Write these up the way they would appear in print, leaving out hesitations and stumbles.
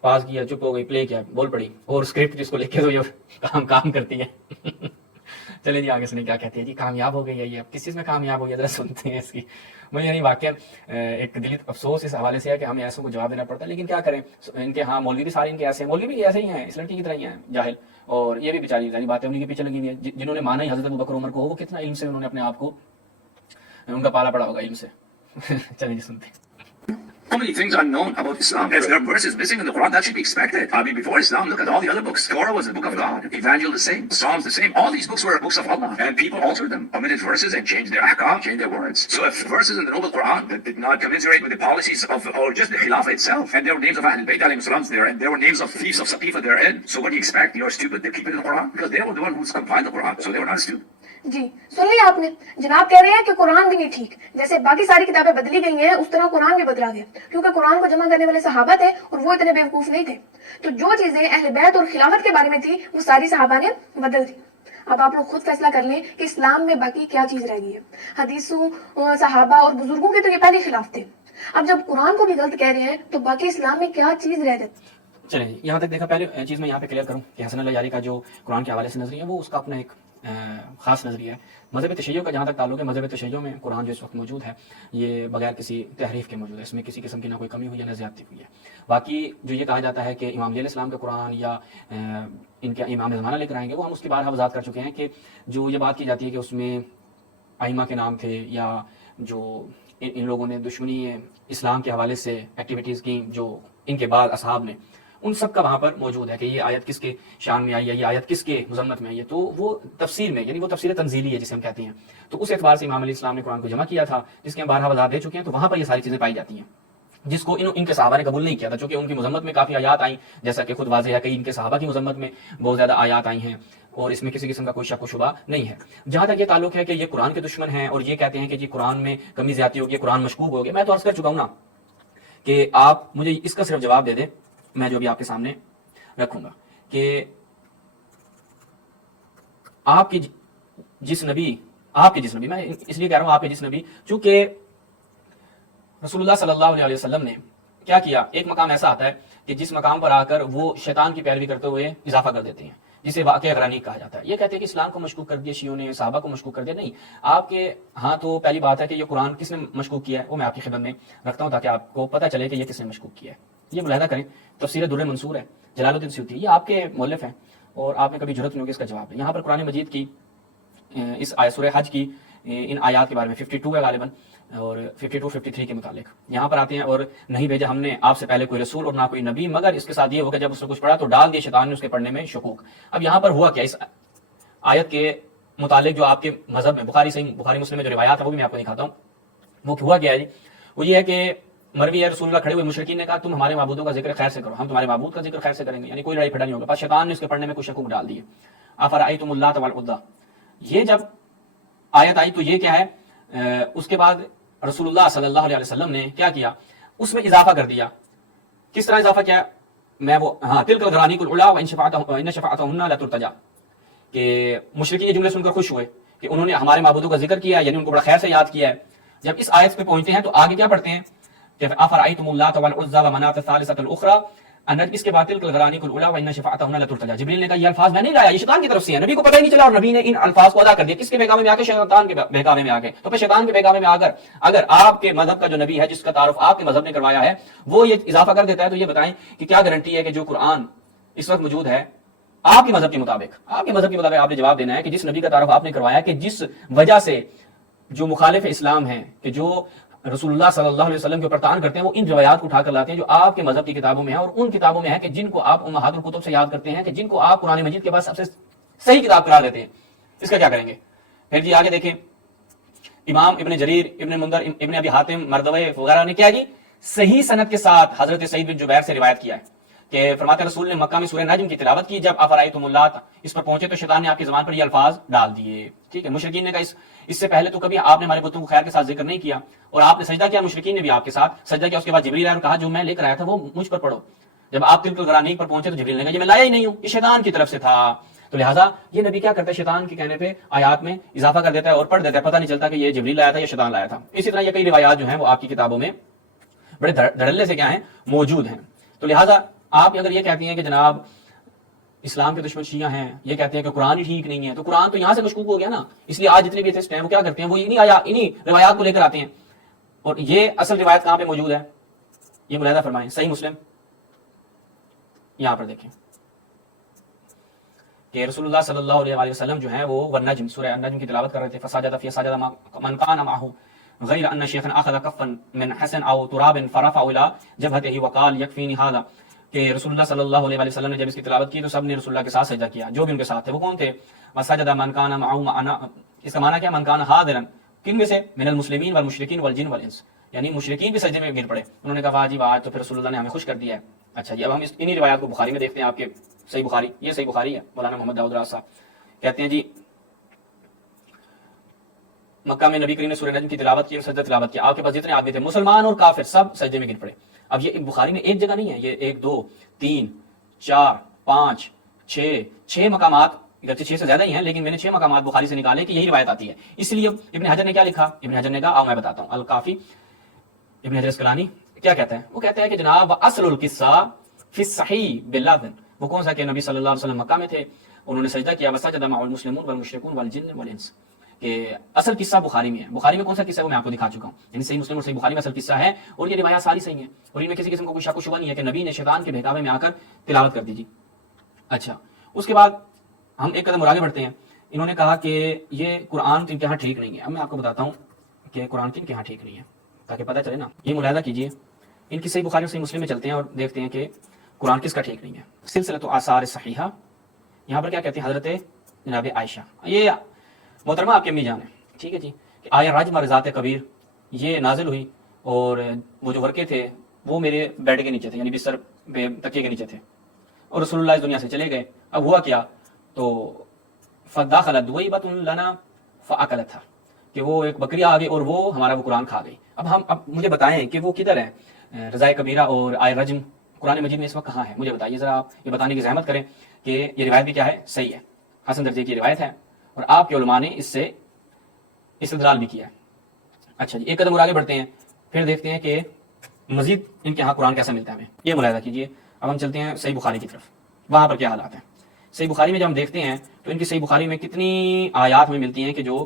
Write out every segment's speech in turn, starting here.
پاس کیا, چپ ہو گئی, پلے کیا, بال پڑی, اور اسکرپٹ جس کو لکھے تو یہ کام کرتی ہے. چلے جی آگے سنیں کیا کہتے ہیں جی. کامیاب ہو گئی ہے یہ, اب کس چیز میں کامیاب ہو گئی, ذرا سنتے ہیں اس کی. مجھے یعنی واقعہ ایک دلی افسوس اس حوالے سے ہے کہ ہمیں ایسوں کو جواب دینا پڑتا ہے, لیکن کیا کریں, ان کے ہاں مولوی بھی سارے ان کے ایسے ہیں, مولوی بھی ایسے ہی ہیں, اس لڑکی کی طرح ہی ہیں جاہل, اور یہ بھی بیچاری یعنی باتیں انہیں کے پیچھے لگی ہوئی ہیں. جنہوں نے مانا ہی حضرت ابوبکر عمر کو, وہ کتنا علم سے انہوں نے اپنے آپ کو, ان کا پالا پڑا ہوگا علم سے. چلیں جی سنتے ہیں. So many things unknown about Islam. If there are verses missing in the Quran, that should be expected. I mean, before Islam, look at all the other books. Torah was the book of God. Evangel the same. Psalms the same. All these books were books of Allah. And people altered them, omitted verses and changed their ahkam, changed their words. So if verses in the Noble Quran that did not commiserate with the policies of, or just the Khilafah itself, and there were names of Ahlul Bayt alayhim salams there, and there were names of thieves of Saqifa therein, so what do you expect? You're stupid to keep it in the Quran? Because they were the one who's compiled the Quran, so they were not stupid. جی سن لیا آپ نے, جناب کہہ رہے ہیں کہ قرآن بھی نہیں ٹھیک, جیسے باقی ساری کتابیں بدلی گئی ہیں اس طرح قرآن بھی بدلا گیا, کیونکہ قرآن کو جمع کرنے والے صحابہ تھے اور وہ اتنے بیوقوف نہیں تھے. تو جو چیزیں اہل بیت اور خلافت کے بارے میں تھی وہ ساری صحابہ نے بدل دی. اب آپ لوگ خود فیصلہ کر لیں کہ اسلام میں باقی کیا چیز رہ گئی ہے. حدیثوں, صحابہ اور بزرگوں کے تو یہ پہلے خلاف تھے, اب جب قرآن کو بھی غلط کہہ رہے ہیں تو باقی اسلام میں کیا چیز رہ جاتی. چلیں جی یہاں تک دیکھا. پہلے چیز میں یہاں پہ کلیئر کروں کہ حسن اللہ یاری کا جو قرآن کے حوالے سے نظریہ ہے وہ اس کا اپنا ایک خاص نظریہ ہے. مذہب تشیع کا جہاں تک تعلق ہے, مذہب تشیع میں قرآن جو اس وقت موجود ہے یہ بغیر کسی تحریف کے موجود ہے, اس میں کسی قسم کی نہ کوئی کمی ہوئی ہے نہ زیادتی ہوئی ہے. باقی جو یہ کہا جاتا ہے کہ امام علیہ السلام کا قرآن یا ان کے امام زمانہ لے کر آئیں گے, وہ ہم اس کی بارہا وضاحت کر چکے ہیں کہ جو یہ بات کی جاتی ہے کہ اس میں ائمہ کے نام تھے یا جو ان لوگوں نے دشمنی اسلام کے حوالے سے ایکٹیویٹیز کی جو ان کے بعد اصحاب نے, ان سب کا وہاں پر موجود ہے کہ یہ آیت کس کے شان میں آئی ہے, یہ آیت کس کے مذمت میں آئی ہے. تو وہ تفسیر میں یعنی وہ تفسیر تنزیلی ہے جسے ہم کہتے ہیں, تو اس اعتبار سے امام علیہ السلام نے قرآن کو جمع کیا تھا جس کے ہم بارہا وضاحت دے چکے ہیں. تو وہاں پر یہ ساری چیزیں پائی جاتی ہیں جس کو ان کے صحابہ نے قبول نہیں کیا تھا, چونکہ ان کی مذمت میں کافی آیات آئیں, جیسا کہ خود واضح ہے کہ ان کے صحابہ کی مذمت میں بہت زیادہ آیات آئی ہیں اور اس میں کسی قسم کا کوئی شک و شبہ نہیں ہے. جہاں تک یہ تعلق ہے کہ یہ قرآن کے دشمن ہیں اور یہ کہتے ہیں کہ جی قرآن میں کمی زیادتی ہوگی, قرآن مشکوک ہوگی, میں تو عرض کر چکا ہوں نا کہ آپ مجھے اس کا صرف جواب دے دیں, میں جو ابھی آپ کے سامنے رکھوں گا کہ آپ کے جس نبی میں اس لیے کہہ رہا ہوں آپ کے جس نبی, چونکہ رسول اللہ صلی اللہ علیہ وسلم نے کیا کیا, ایک مقام ایسا آتا ہے کہ جس مقام پر آ کر وہ شیطان کی پیروی کرتے ہوئے اضافہ کر دیتے ہیں, جسے واقعہ غرانیق کہا جاتا ہے. یہ کہتے ہیں کہ اسلام کو مشکوک کر دیا شیعوں نے, صحابہ کو مشکوک کر دیا. نہیں, آپ کے ہاں تو پہلی بات ہے کہ یہ قرآن کس نے مشکوک کیا ہے وہ میں آپ کی خدمت میں رکھتا ہوں تاکہ آپ کو پتہ چلے کہ یہ کس نے مشکوک کیا ہے. یہ ملاحظہ کریں, تفسیر در منصور ہے جلال الدین سیوطی, یہ آپ کے مؤلف ہیں اور آپ نے کبھی جرأت نہیں ہوگی اس کا جواب دیں. یہاں پر قرآن مجید کی اس سورہ حج کی ان آیات کے بارے میں 52 ہے غالباً, اور 52 53 کے متعلق یہاں پر آتے ہیں, اور نہیں بھیجا ہم نے آپ سے پہلے کوئی رسول اور نہ کوئی نبی مگر اس کے ساتھ یہ ہو کہ جب اس نے کچھ پڑھا تو ڈال دیا شیطان نے اس کے پڑھنے میں شکوک. اب یہاں پر ہوا کیا اس آیت کے متعلق جو آپ کے مذہب میں بخاری مسلم میں جو روایات ہے وہ بھی میں آپ کو دکھاتا ہوں. وہ ہوا کیا ہے جی, وہ یہ ہے کہ مروی ہے رسول اللہ کھڑے ہوئے مشرکین نے کہا تم ہمارے معبودوں کا ذکر خیر سے کرو, ہم تمہارے معبود کا ذکر خیر سے کریں گے, یعنی کوئی لڑائی پھڑا نہیں ہوگا. بس شیطان نے اس کے پڑھنے میں کچھ شکوک ڈال دیے. افرأیتم اللات والعزی, یہ جب آیت آئی تو یہ کیا ہے, اس کے بعد رسول اللہ صلی اللہ علیہ وسلم نے کیا کیا, اس میں اضافہ کر دیا. کس طرح اضافہ کیا, میں وہ تلک الغرانیق العلا وان شفاعتهن لا ترتجى, کہ مشرکین یہ جملے سن کر خوش ہوئے کہ انہوں نے ہمارے معبودوں کا ذکر کیا, یعنی ان کو بڑا خیر سے یاد کیا ہے. جب اس آیت پہ پہنچتے ہیں تو آگے کیا پڑھتے ہیں کہ افرأیتم اللات والعزی ومناة الثالثة الاخرى, اس کے بعد تلک الغرانیق العلا وان شفاعتهن لا ترتجى. جبریل نے کہا یہ الفاظ میں نہیں لایا, یہ شیطان کی طرف سے ہیں, نبی کو پتہ ہی نہیں چلا اور نبی نے ان الفاظ کو ادا کر دیا. کس کے بہکاوے میں آ کے, شیطان کے بہکاوے میں آ کے. تو پھر شیطان کے بہکاوے میں آ کر اگر آپ کے مذہب کا جو نبی ہے جس کا تعارف آپ کے مذہب نے کروایا ہے وہ یہ اضافہ کر دیتا ہے, تو یہ بتائیں کہ کیا گارنٹی ہے کہ جو قرآن اس وقت موجود ہے آپ کے مذہب کے مطابق آپ نے جواب دینا ہے کہ جس نبی کا تعارف آپ نے کروایا کہ جس وجہ سے جو مخالف اسلام ہیں کہ جو رسول اللہ صلی اللہ علیہ وسلم کے اوپر طعن کرتے ہیں وہ ان روایات کو اٹھا کر لاتے ہیں جو آپ کے مذہب کی کتابوں میں ہیں, اور ان کتابوں میں ہے کہ جن کو آپ امہات الکتب سے یاد کرتے ہیں, کہ جن کو آپ قرآن مجید کے بعد سب سے صحیح کتاب قرار دیتے ہیں. اس کا کیا کریں گے پھر جی؟ آگے دیکھیں, امام ابن جریر, ابن منذر, ابن ابی حاتم, مردوی وغیرہ نے کیا جی صحیح سند کے ساتھ حضرت سعید بن جبیر سے روایت کیا ہے کہ فرماتے رسول نے مکہ میں سورہ نجم کی تلاوت کی, جب افرأیتم اللات اس پر پہنچے تو شیطان نے آپ کی زبان پر یہ الفاظ ڈال دیے. ٹھیک ہے, مشرکین نے کہا اس سے پہلے تو کبھی آپ نے ہمارے بتوں کو خیر کے ساتھ ذکر نہیں کیا اور آپ نے سجدہ کیا, مشرکین نے بھی آپ کے ساتھ سجدہ کیا. اس کے بعد جبریل آیا اور کہا جو میں لے کر آیا تھا وہ مجھ پر پڑھو. جب آپ تلک الغرانیق پر پہنچے تو جبریل نے کہا یہ میں لایا ہی نہیں ہوں, یہ شیطان کی طرف سے تھا. تو لہٰذا یہ نبی کیا کرتا ہے, شیطان کے کہنے پہ آیات میں اضافہ کر دیتا ہے اور پڑھ دیتا ہے, پتہ نہیں چلتا کہ یہ جبریل لایا تھا یا شیطان لایا تھا. اسی طرح یہ کئی روایات جو ہیں وہ آپ کی کتابوں میں بڑے دھڑلے سے کیا ہیں موجود ہیں. تو لہٰذا آپ اگر یہ کہتی ہیں کہ جناب اسلام کے دشمن شیعہ ہیں، یہ کہتے ہیں کہ قرآن ہی ٹھیک نہیں ہے، تو قرآن تو یہاں سے مشکوک ہو گیا نا. اس لیے آج جتنے بھی ایتھسٹ ہیں وہ کیا کرتے ہیں، وہ انہی روایات کو لے کر آتے ہیں. اور یہ اصل روایت کہاں پہ موجود ہے، یہ ملاحظہ فرمائیں. صحیح مسلم یہاں پر دیکھیں کہ رسول اللہ صلی اللہ علیہ وسلم جو ہیں وہ والنجم، سورہ النجم کی تلاوت کر رہے تھے. فسجد فی سجد من کان معه غیر ان شیخا اخذ کفا من حسن او تراب فرفع الى جبهته وقال یکفینی هذا، کہ رسول اللہ صلی اللہ علیہ وسلم نے جب اس کی تلاوت کی تو سب نے رسول اللہ کے ساتھ سجدہ کیا، جو بھی ان کے ساتھ تھے. وہ کون تھے؟ وسجد من کان معه، اس کا معنی کیا؟ من کان حاضرا، کن میں سے؟ من المسلمین والمشرکین والجن والانس، یعنی مشرکین بھی سجدے میں گر پڑے. انہوں نے کہا واہ جی واہ، تو پھر رسول اللہ نے ہمیں خوش کر دیا ہے. اچھا جی، اب ہم انہی روایات کو بخاری میں دیکھتے ہیں. آپ کے صحیح بخاری، یہ صحیح بخاری ہے. مولانا محمد داؤد راز صاحب کہتے ہیں جی مکہ میں نبی کریم نے سورہ نجم کی تلاوت کی، سجدہ تلاوت کیا. آپ کے پاس جتنے آدمی تھے مسلمان اور کافر سب سجدے میں گر پڑے. اب یہ بخاری میں ایک جگہ نہیں ہے، یہ 1 2 3 4 5 6 مقامات، اگرچہ 6 سے زیادہ ہی ہیں لیکن میں نے 6 مقامات بخاری سے نکالے کہ یہی روایت آتی ہے. اس لیے ابن حجر نے کیا لکھا؟ ابن حجر نے کہا آؤ میں بتاتا ہوں. الکافی ابن حجر اسقلانی کیا کہتا ہے؟ وہ کہتا ہے کہ جناب اصل القصہ فی الصحیح باللفظ، وہ کون سا کہ نبی صلی اللہ علیہ وسلم مکہ میں تھے، انہوں نے سجدہ کیا، وسجد مع المسلمون والمشرکون والجن والانس، کہ اصل قصہ بخاری میں ہے. بخاری میں کون سا قصہ ہے وہ میں آپ کو دکھا چکا ہوں، یعنی صحیح مسلم اور صحیح بخاری میں اصل قصہ ہے، اور یہ روایات ساری صحیح ہیں اور ان میں کسی قسم کا کوئی شک و شبہ نہیں ہے کہ نبی نے شیطان کے بہکاوے میں آ کر تلاوت کر دی جی. اچھا اس کے بعد ہم ایک قدم اور آگے بڑھتے ہیں. انہوں نے کہا کہ یہ قرآن تو ان کے یہاں ٹھیک نہیں ہے. اب میں آپ کو بتاتا ہوں کہ قرآن کن کے یہاں ٹھیک نہیں ہے تاکہ پتہ چلے نا. یہ ملاحظہ کیجیے، ان کی صحیح بخاری اور صحیح مسلم میں چلتے ہیں اور دیکھتے ہیں کہ قرآن کس کا ٹھیک نہیں ہے. سلسلۃ آثار صحیحہ، یہاں پر کیا کہتے ہیں؟ حضرت جناب عائشہ، یہ محترمہ آپ کی امی جان ہے، ٹھیک ہے جی، کہ آیا رجم رضات کبیر یہ نازل ہوئی اور وہ جو ورقے تھے وہ میرے بیڈ کے نیچے تھے، یعنی بستر پہ تکیے کے نیچے تھے، اور رسول اللہ اس دنیا سے چلے گئے. اب ہوا کیا؟ تو فداخلت دویبۃ لنا فاکلتھا، کہ وہ ایک بکری آ گئی اور وہ ہمارا وہ قرآن کھا گئی. اب مجھے بتائیں کہ وہ کدھر ہے؟ رضائے کبیرہ اور آئے رجم قرآن مجید میں اس وقت کہاں ہے؟ مجھے بتائیے ذرا، آپ یہ بتانے کی زحمت کریں کہ یہ روایت بھی کیا ہے؟ صحیح ہے، حسن درجے کی روایت ہے اور آپ کے علماء نے اس سے استدلال بھی کیا ہے. اچھا جی، ایک قدم اور آگے بڑھتے ہیں، پھر دیکھتے ہیں کہ مزید ان کے ہاں قرآن کیسا ملتا ہے ہمیں. یہ ملاحظہ کیجیے. اب ہم چلتے ہیں صحیح بخاری کی طرف، وہاں پر کیا حالات ہیں. صحیح بخاری میں جب ہم دیکھتے ہیں تو ان کی صحیح بخاری میں کتنی آیات میں ملتی ہیں کہ جو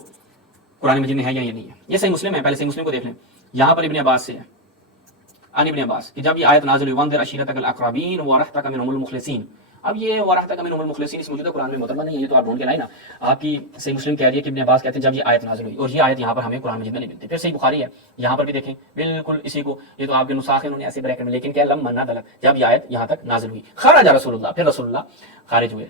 قرآن مجید میں ہے یا یہ نہیں ہے. یہ صحیح مسلم ہے، پہلے صحیح مسلم کو دیکھ لیں. یہاں پر ابن عباس سے ہے، عن ابن عباس، کہ جب یہ آیت نازل ہوئی وانذر عشیرتک الاقربین ورحتک منهم المخلصین. اب یہ ورحتک منهم المخلصین اس موجودہ قرآن میں محترمہ نہیں ہے، یہ تو آپ ڈھونڈ کے لائے نا. آپ کی صحیح مسلم کہہ رہی ہے کہ ابن عباس کہتے ہیں جب یہ آیت نازل ہوئی، اور یہ آیت یہاں پر ہمیں قرآن مجید میں نہیں ملتی. پھر صحیح بخاری ہے، یہاں پر بھی دیکھیں بالکل اسی کو، یہ تو آپ کے نساخ انہوں نے ایسے بریکٹ میں، لیکن کیا لم منا دلت، جب یہ آیت یہاں تک نازل ہوئی خرج رسول اللہ، پھر رسول اللہ خارج ہوئے.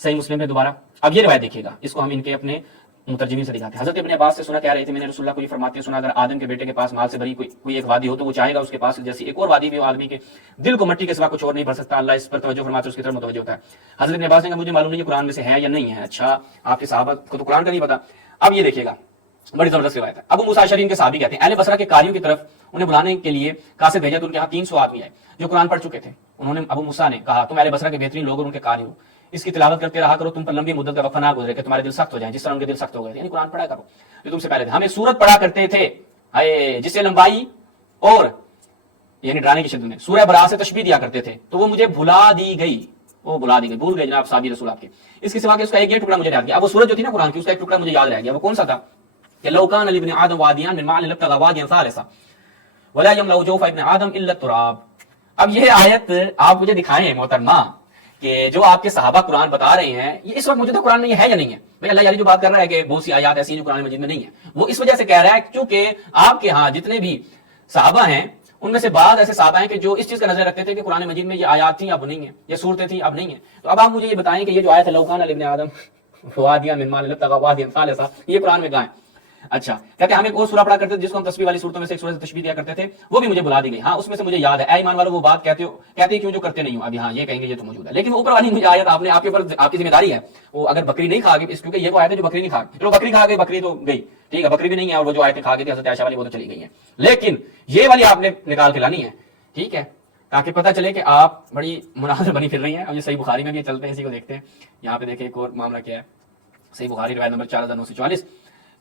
صحیح مسلم میں دوبارہ. اب یہ روایت دیکھیے گا، اس کو ہم ان کے اپنے مترجمین سے دکھاتے ہیں. حضرت ابن عباس سے سنا کیا رہے تھے، میں نے رسول اللہ کو یہ فرماتے ہیں سنا، اگر آدم کے بیٹے کے پاس مال سے بھری کوئی ایک وادی ہو تو وہ چاہے گا اس کے پاس جیسی ایک اور وادی بھی، وہ آدمی کے دل کو مٹی کے سوا کچھ اور نہیں بھر سکتا. اللہ اس پر توجہ فرماتے اس کی طرف متوجہ ہوتا ہے. حضرت ابن عباس نے کہا مجھے معلوم نہیں یہ قرآن میں سے ہے یا نہیں ہے. اچھا، آپ کے صحابہ کو تو قرآن کا نہیں پتا. اب یہ دیکھیے گا، بڑی زبردست روایت ہے. ابو موسیٰ اشعری کے صحابی کہتے ہیں اہل بصرہ کے قاریوں کی طرف انہیں بلانے کے لیے قاصد بھیجا تو ان کے ہاں 300 آدمی آئے جو قرآن پڑھ چکے تھے. انہوں نے ابو موسیٰ نے کہا تم اہل بصرہ کے بہترین لوگ اور ان کے قاری ہو، اس کی تلاوت کرتے رہا کرو، تم پر لمبی مدت کا وقفہ نہ گزرے کہ تمہارے دل سخت ہو جائیں جس طرح ان کے دل سخت ہو گئے تھے. یعنی قرآن پڑھا کرو جو تم سے پہلے تھے. ہم ایک سورت پڑھا کرتے تھے جس سے لمبائی اور یعنی ڈرانے کی شدت میں سورہ براء سے تشبیہ دیا کرتے تھے، تو وہ مجھے بھلا دی گئی، وہ بھلا دی گئی، بھول گئے جناب صحابی رسول آپ کے. اس کے سوا کہ اس کا ایک یہ ٹکڑا مجھے یاد گیا. اب وہ سورت جو تھی نا قرآن کی، اس کا ایک ٹکڑا مجھے یاد رہ گیا. وہ کون سا تھا؟ کہ لو کان لابن آدم وادیان من ماء لابتغى واديا ثالثا ولا يملأ جوف ابن آدم الا التراب. اب یہ آیت آپ مجھے دکھائیں محترمہ کہ جو آپ کے صحابہ قرآن بتا رہے ہیں یہ اس وقت موجودہ قرآن میں ہے یا نہیں ہے. بھائی اللہ یعنی جو بات کر رہا ہے کہ بہت سی آیات ایسی ہیں جو قرآن مجید میں نہیں ہیں، وہ اس وجہ سے کہہ رہا ہے کیونکہ آپ کے ہاں جتنے بھی صحابہ ہیں ان میں سے بعض ایسے صحابہ ہیں کہ جو اس چیز کا نظر رکھتے تھے کہ قرآن مجید میں یہ آیات تھیں اب نہیں ہیں، یہ صورتیں تھیں اب نہیں ہیں. تو اب آپ مجھے یہ بتائیں کہ یہ جو آیت ہے لو کان لابن آدم وادیان من ماء لابتغى واديا ثالثا، یہ قرآن میں کہاں ہے؟ اچھا کہتے ہیں ہم ایک اور سورہ پڑھا کرتے تھے جس کو ہم تسبیح والی صورتوں میں سے ایک سورہ سے تشبیہ دیا کرتے تھے، وہ بھی مجھے بلا دی گئی. ہاں اس میں سے مجھے یاد ہے. اے ایمان والو وہ بات کہتے کیوں جو کرتے نہیں ہو. ابھی ہاں یہ کہیں گے یہ تو موجود ہے، لیکن اوپر والی مجھے آیت آپ نے آپ کے اوپر آپ کی ذمہ داری ہے. وہ اگر بکری نہیں کھا گئی، کیونکہ یہ وہ آیت ہے جو بکری نہیں کھا گئی، چلو بکری کھا گئی، بکری تو گئی ٹھیک ہے، بکری بھی نہیں ہے، اور وہ جو آیتیں کھا گئی تھی حضرت عائشہ والی وہ تو چلی گئی ہیں، لیکن یہ والی آپ نے نکال کے لانی ہے ٹھیک ہے، تاکہ پتہ چلے کہ آپ بڑی مناظر بنی پھر رہی ہیں. اب یہ صحیح بخاری میں بھی چلتے ہیں، اسی کو دیکھتے ہیں. یہاں پہ دیکھیں ایک اور معاملہ کیا ہے. صحیح بخاری روایت نمبر 4944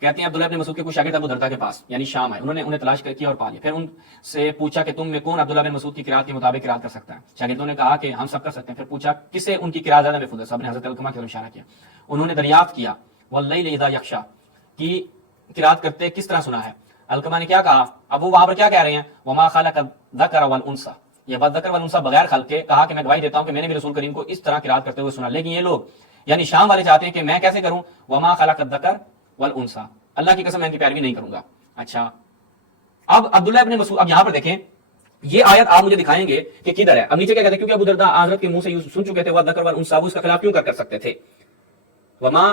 کہتے ہیں عبداللہ ابن مسعود کے کچھ شاگرد ابو دردہ کے پاس یعنی شام آئے، انہوں نے انہیں تلاش کیا اور پا لیا، پھر ان سے پوچھا کہ تم میں کون عبداللہ بن مسعود کی قرات کے مطابق قرات کر سکتا ہے؟ شاگردوں نے کہا کہ ہم سب کر سکتے ہیں۔ پھر پوچھا کسے ان کی قرات زیادہ محفوظ ہے؟ سب نے حضرت علقمہ کی طرف اشارہ کیا۔ انہوں نے دریافت کیا واللیل اذا یغشی کی قرات کرتے کس طرح سنا ہے؟ علقمہ نے کیا کہا؟ اب وہ وہاں پر کیا کہہ رہے ہیں؟ وما خلق الذکر والانثى، یہ بات ذکر والانثى بغیر خلق کے کہا کہ میں گواہی دیتا ہوں کہ میں نے بھی رسول کریم کو اس طرح قرات کرتے ہوئے سنا، لیکن یہ لوگ یعنی شام والے چاہتے ہیں کہ میں کیسے کروں؟ وما خلق الذکر والانثى، اللہ کی قسم میں ان کی پیروی نہیں کروں گا۔ اچھا اب عبداللہ ابن مسعود، اب یہاں پر دیکھیں یہ آیت آپ مجھے دکھائیں گے کہ کدھر ہے۔ اب نیچے کیا کہتے ہیں؟ کیونکہ ابو درداء حضرت کے منہ سے سن چکے تھے والذکر والانثى، وہ اس کا خلاف کیوں کر سکتے تھے؟ وما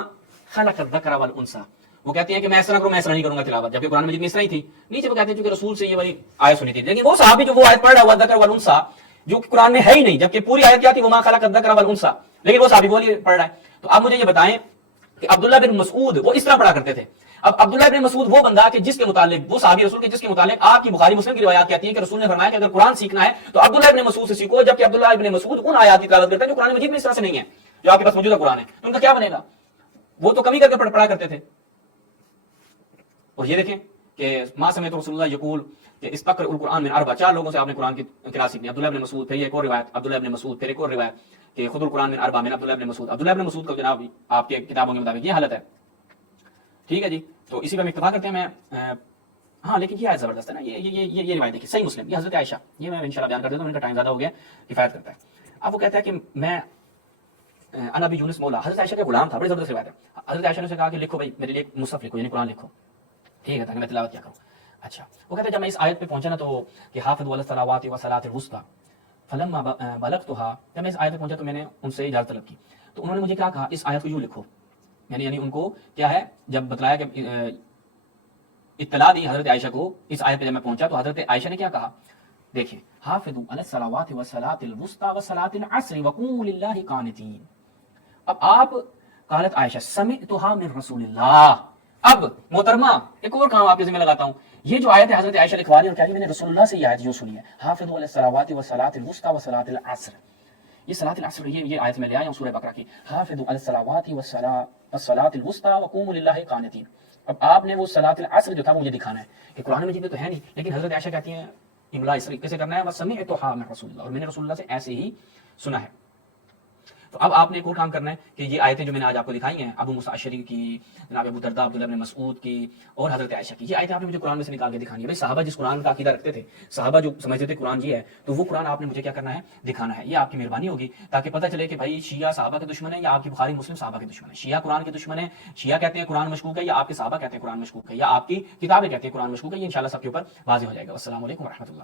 خلق الذکر والانثى، وہ کہتے ہیں کہ میں اس طرح کروں، میں اس طرح نہیں کروں گا تلاوت، جبکہ قرآن مجید میں اس طرح ہی تھی۔ نیچے وہ کہتے ہیں چونکہ رسول سے یہ والی آیت سنی تھی، لیکن وہ صحابی جو وہ آیت پڑھ رہا ہوا والذکر والانثى جو کہ قرآن میں ہے ہی نہیں، جبکہ پوری آیت کیا تھی؟ وما خلق الذکر والانثى، لیکن وہ صحابی وہ پڑھ رہا ہے۔ تو آپ مجھے یہ بتائیں کہ عبداللہ بن مسعود وہ اس طرح پڑھا کرتے تھے۔ اب عبداللہ بن مسعود وہ بندہ کہ جس کے متعلق وہ صحابی رسول کے جس کے متعلق آپ کی بخاری مسلم کی روایات کہتی ہیں کہ رسول نے فرمایا کہ اگر قرآن سیکھنا ہے تو عبداللہ بن مسعود سے سیکھو، جبکہ عبداللہ بن مسعود ان آیات کی تلاوت کرتے ہیں جو قرآن مجید میں اس طرح سے نہیں ہے، جو آپ کے پاس موجودہ قرآن ہے، تو ان کا کیا بنے گا؟ وہ تو کمی کر کے پڑھا کرتے تھے۔ اور یہ دیکھیں کہ ما سمعت رسول اللہ یقول کہ استقرأ القرآن من اربع، 4 لوگوں سے آپ نے قرآن کی قرات سیکھنی، عبداللہ بن مسعود، پھر ایک اور روایت عبداللہ بن مسعود، پھر ایک اور روایت کہ خذ القرآن من اربع من عبداللہ بن مسعود۔ عبداللہ بن مسعود کو جناب آپ کے کتابوں کے مطابق یہ حالت ہے، ٹھیک ہے جی۔ تو اسی پر ہم اکتفا کرتے ہیں۔ میں ہاں لیکن یہ آیت زبردست ہے نا، یہ روایت دیکھیے صحیح مسلم، یہ حضرت عائشہ، یہ میں انشاءاللہ بیان کر دیتا ہوں، ان کا ٹائم زیادہ ہو گیا، کفایت کرتا ہے۔ اب وہ کہتا ہے کہ میں انا ابی یونس مولا، حضرت عائشہ کا غلام تھا، بڑی زبردست روایت ہے۔ حضرت عائشہ نے اسے کہا کہ لکھو بھائی میرے لیے مصحف لکھو، یعنی قرآن لکھو، ٹھیک ہے، تاکہ میں تلاوت کیا کروں۔ اچھا وہ کہتے ہیں جب میں اس آیت پہ پہنچا نا تو کہ حافظوا علی الصلوات والصلاۃ الوسطی فلما بلغتها، جب میں اس آیت پہ پہنچا تو میں نے ان سے اجازت طلب کی، تو انہوں نے مجھے کیا کہا؟ اس آیت کو یوں لکھو، یعنی ان کو کیا ہے، جب بتلایا کہ اطلاع دی حضرت عائشہ کو اس آیت پہ جب میں پہنچا تو حضرت عائشہ نے کیا کہا؟ دیکھیں حافظوا علی الصلوات والصلاۃ الوسطی والصلاۃ العصر وقوموا للہ قانتین۔ اب آپ قالت عائشہ سمعتها من رسول اللہ، اب محترمہ ایک اور کام آپ کے ذمہ لگاتا ہوں، یہ جو آیت ہے حضرت عائشہ لکھوا رہی ہے اور کہہ رہی ہے میں نے رسول اللہ سے یہ آیت یوں سنی ہے، حافظوا علی الصلوات والصلاۃ الوسطی والصلاۃ العصر، یہ صلاۃ العصر یہ آیت میں لے آیا ہوں سورہ بقرہ کی، حافظوا علی الصلوات والصلاۃ الوسطی وقوموا للہ قانتین۔ اب آپ نے وہ صلاۃ العصر جو تھا وہ مجھے دکھانا ہے کہ قرآن مجید میں تو ہے نہیں، لیکن حضرت عائشہ کہتی ہیں املا اس طریقے سے کرنا ہے، وسمعتها من رسول اللہ، اور میں نے رسول اللہ سے ایسے ہی سنا ہے۔ تو اب آپ نے ایک اور کام کرنا ہے کہ یہ آیتیں جو میں نے آج آپ کو دکھائی ہیں، ابو موسیٰ اشعری کی، جناب ابو درداء، عبداللہ بن مسعود کی اور حضرت عائشہ کی، یہ آیتیں آپ نے مجھے قرآن میں سے نکال کے دکھانی ہے۔ بھائی صحابہ جس قرآن کا عقیدہ رکھتے تھے، صحابہ جو سمجھتے تھے قرآن یہ ہے، تو وہ قرآن آپ نے مجھے کیا کرنا ہے؟ دکھانا ہے۔ یہ آپ کی مہربانی ہوگی تاکہ پتہ چلے کہ بھائی شیعہ صحابہ کے دشمن ہیں یا آپ کی بخاری مسلم صحابہ کے دشمن ہیں، شیعہ قرآن کے دشمن ہیں، شیعہ کہتے ہیں قرآن مشکوک ہے یا آپ کے صحابہ کہتے ہیں قرآن مشکوک ہے یا آپ کی کتابیں کہتے ہیں قرآن مشکوک ہے، یہ انشاءاللہ سب کے اوپر واضح ہو جائے گا۔ السلام علیکم ورحمۃ اللہ۔